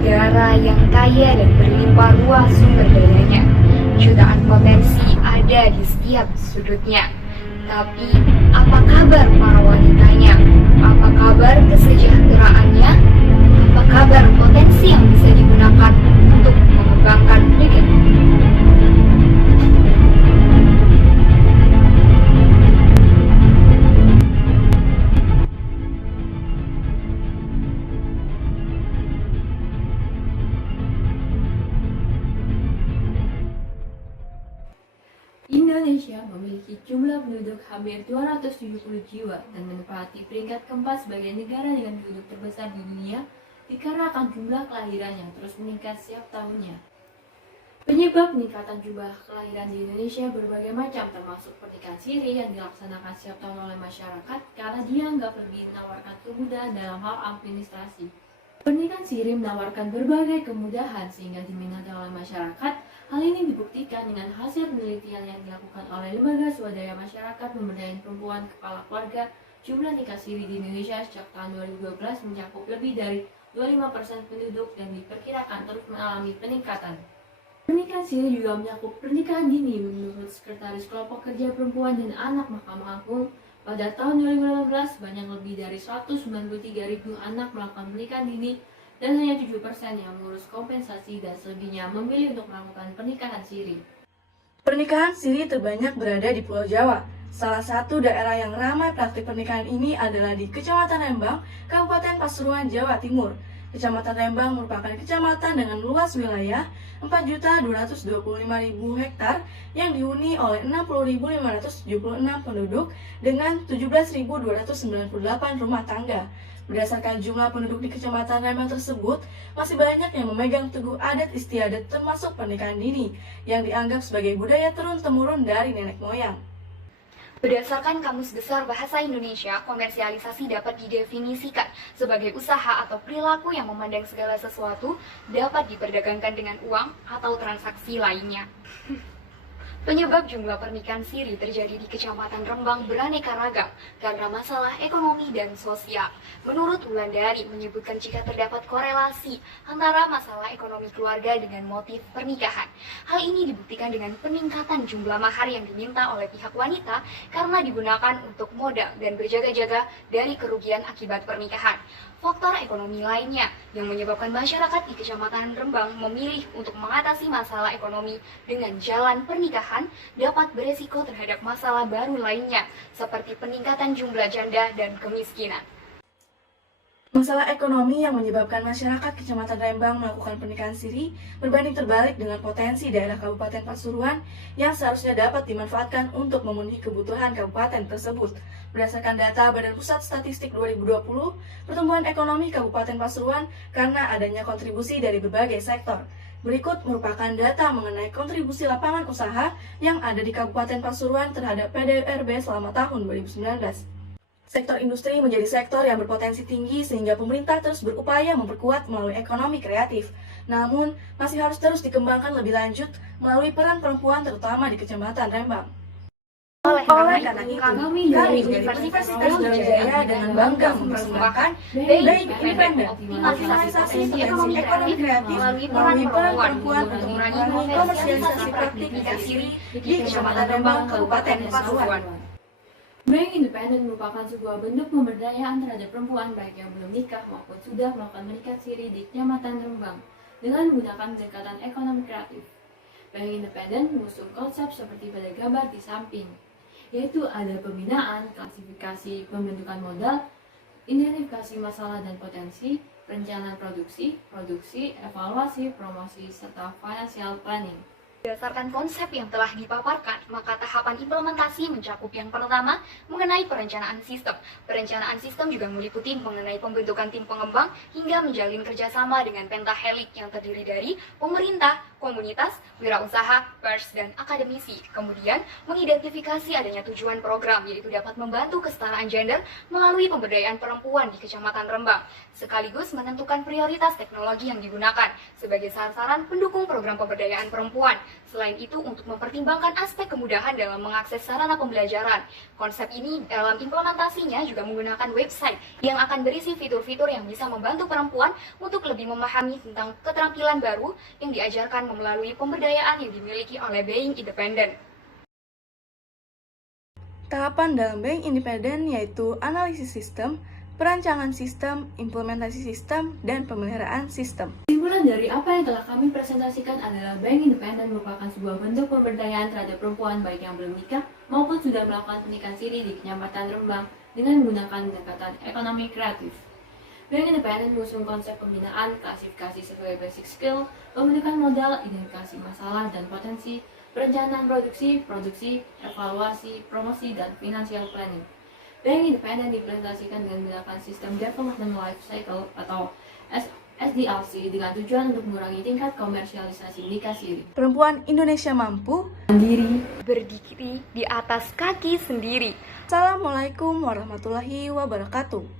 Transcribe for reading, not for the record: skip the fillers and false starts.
Negara yang kaya dan berlimpah ruah sumber dayanya, jutaan potensi ada di setiap sudutnya. Tapi, apa kabar para wanitanya? Apa kabar kesejahteraannya? Apa kabar potensi yang bisa digunakan untuk mengembangkan negeri? Indonesia memiliki jumlah penduduk hampir 270 jiwa dan menempati peringkat keempat sebagai negara dengan penduduk terbesar di dunia dikarenakan jumlah kelahiran yang terus meningkat setiap tahunnya. Penyebab peningkatan jumlah kelahiran di Indonesia berbagai macam, termasuk pernikahan siri yang dilaksanakan setiap tahun oleh masyarakat karena dianggap lebih menawarkan kemudahan dalam hal administrasi. Pernikahan siri menawarkan berbagai kemudahan sehingga diminati oleh masyarakat. Hal ini dibuktikan dengan hasil penelitian yang dilakukan oleh Lembaga Swadaya Masyarakat Pemberdayaan Perempuan Kepala Keluarga. Jumlah nikah siri di Indonesia sejak tahun 2012 mencakup lebih dari 25% penduduk dan diperkirakan terus mengalami peningkatan. Pernikahan siri juga mencakup pernikahan dini. Menurut Sekretaris Kelompok Kerja Perempuan dan Anak Mahkamah Agung, pada tahun 2018 banyak lebih dari 193.000 anak melakukan pernikahan dini dan hanya 7% yang mengurus kompensasi dan selebihnya memilih untuk melakukan pernikahan siri. Pernikahan siri terbanyak berada di Pulau Jawa. Salah satu daerah yang ramai praktik pernikahan ini adalah di Kecamatan Rembang, Kabupaten Pasuruan, Jawa Timur. Kecamatan Rembang merupakan kecamatan dengan luas wilayah 4.225.000 hektar yang dihuni oleh 60.576 penduduk dengan 17.298 rumah tangga. Berdasarkan jumlah penduduk di Kecamatan Rembang tersebut, masih banyak yang memegang teguh adat istiadat termasuk pernikahan dini yang dianggap sebagai budaya turun-temurun dari nenek moyang. Berdasarkan Kamus Besar Bahasa Indonesia, komersialisasi dapat didefinisikan sebagai usaha atau perilaku yang memandang segala sesuatu dapat diperdagangkan dengan uang atau transaksi lainnya. Penyebab jumlah pernikahan siri terjadi di Kecamatan Rembang beraneka ragam karena masalah ekonomi dan sosial. Menurut Wulandari menyebutkan jika terdapat korelasi antara masalah ekonomi keluarga dengan motif pernikahan. Hal ini dibuktikan dengan peningkatan jumlah mahar yang diminta oleh pihak wanita karena digunakan untuk modal dan berjaga-jaga dari kerugian akibat pernikahan. Faktor ekonomi lainnya yang menyebabkan masyarakat di Kecamatan Rembang memilih untuk mengatasi masalah ekonomi dengan jalan pernikahan dapat beresiko terhadap masalah baru lainnya seperti peningkatan jumlah janda dan kemiskinan. Masalah ekonomi yang menyebabkan masyarakat Kecamatan Rembang melakukan pernikahan siri berbanding terbalik dengan potensi daerah Kabupaten Pasuruan yang seharusnya dapat dimanfaatkan untuk memenuhi kebutuhan kabupaten tersebut. Berdasarkan data Badan Pusat Statistik 2020, pertumbuhan ekonomi Kabupaten Pasuruan karena adanya kontribusi dari berbagai sektor. Berikut merupakan data mengenai kontribusi lapangan usaha yang ada di Kabupaten Pasuruan terhadap PDRB selama tahun 2019. Sektor industri menjadi sektor yang berpotensi tinggi sehingga pemerintah terus berupaya memperkuat melalui ekonomi kreatif. Namun, masih harus terus dikembangkan lebih lanjut melalui peran perempuan terutama di Kecamatan Rembang. Oleh karena itu, kami dari Universitas Brawijaya dengan bangga mempersembahkan BI Independen, optimalisasi potensi ekonomi kreatif melalui peran perempuan untuk mengurangi komersialisasi praktik nikah siri di Kecamatan Rembang, Kabupaten Pasuruan. Bank independen merupakan sebuah bentuk pemberdayaan terhadap perempuan baik yang belum nikah maupun sudah melakukan menikah siri di Kecamatan Rembang dengan menggunakan pendekatan ekonomi kreatif. Bank independen mengusung konsep seperti pada gambar di samping, yaitu ada pembinaan, klasifikasi pembentukan modal, identifikasi masalah dan potensi, perencanaan produksi, evaluasi, promosi, serta financial planning. Berdasarkan konsep yang telah dipaparkan, maka tahapan implementasi mencakup yang pertama mengenai perencanaan sistem. Perencanaan sistem juga meliputi mengenai pembentukan tim pengembang hingga menjalin kerjasama dengan pentahelix yang terdiri dari pemerintah, komunitas, wirausaha, pers, dan akademisi. Kemudian, mengidentifikasi adanya tujuan program, yaitu dapat membantu kesetaraan gender melalui pemberdayaan perempuan di Kecamatan Rembang, sekaligus menentukan prioritas teknologi yang digunakan sebagai sasaran pendukung program pemberdayaan perempuan. Selain itu, untuk mempertimbangkan aspek kemudahan dalam mengakses sarana pembelajaran. Konsep ini dalam implementasinya juga menggunakan website yang akan berisi fitur-fitur yang bisa membantu perempuan untuk lebih memahami tentang keterampilan baru yang diajarkan melalui pemberdayaan yang dimiliki oleh Being Independent. Tahapan dalam Being Independent yaitu analisis sistem, perancangan sistem, implementasi sistem, dan pemeliharaan sistem. Kesimpulan dari apa yang telah kami presentasikan adalah Being Independent merupakan sebuah bentuk pemberdayaan terhadap perempuan baik yang belum nikah maupun sudah melakukan pernikahan siri di Kecamatan Rembang dengan menggunakan pendekatan ekonomi kreatif. Being Independent mengusung konsep pembinaan, klasifikasi sesuai basic skill, pembentukan modal, identifikasi masalah dan potensi, perencanaan produksi, evaluasi, promosi, dan financial planning. Being Independent dipresentasikan dengan menggunakan sistem Development Life Cycle atau SDLC dengan tujuan untuk mengurangi tingkat komersialisasi nikah siri. Perempuan Indonesia mampu Mandiri, Berdiri di atas kaki sendiri. Assalamualaikum warahmatullahi wabarakatuh.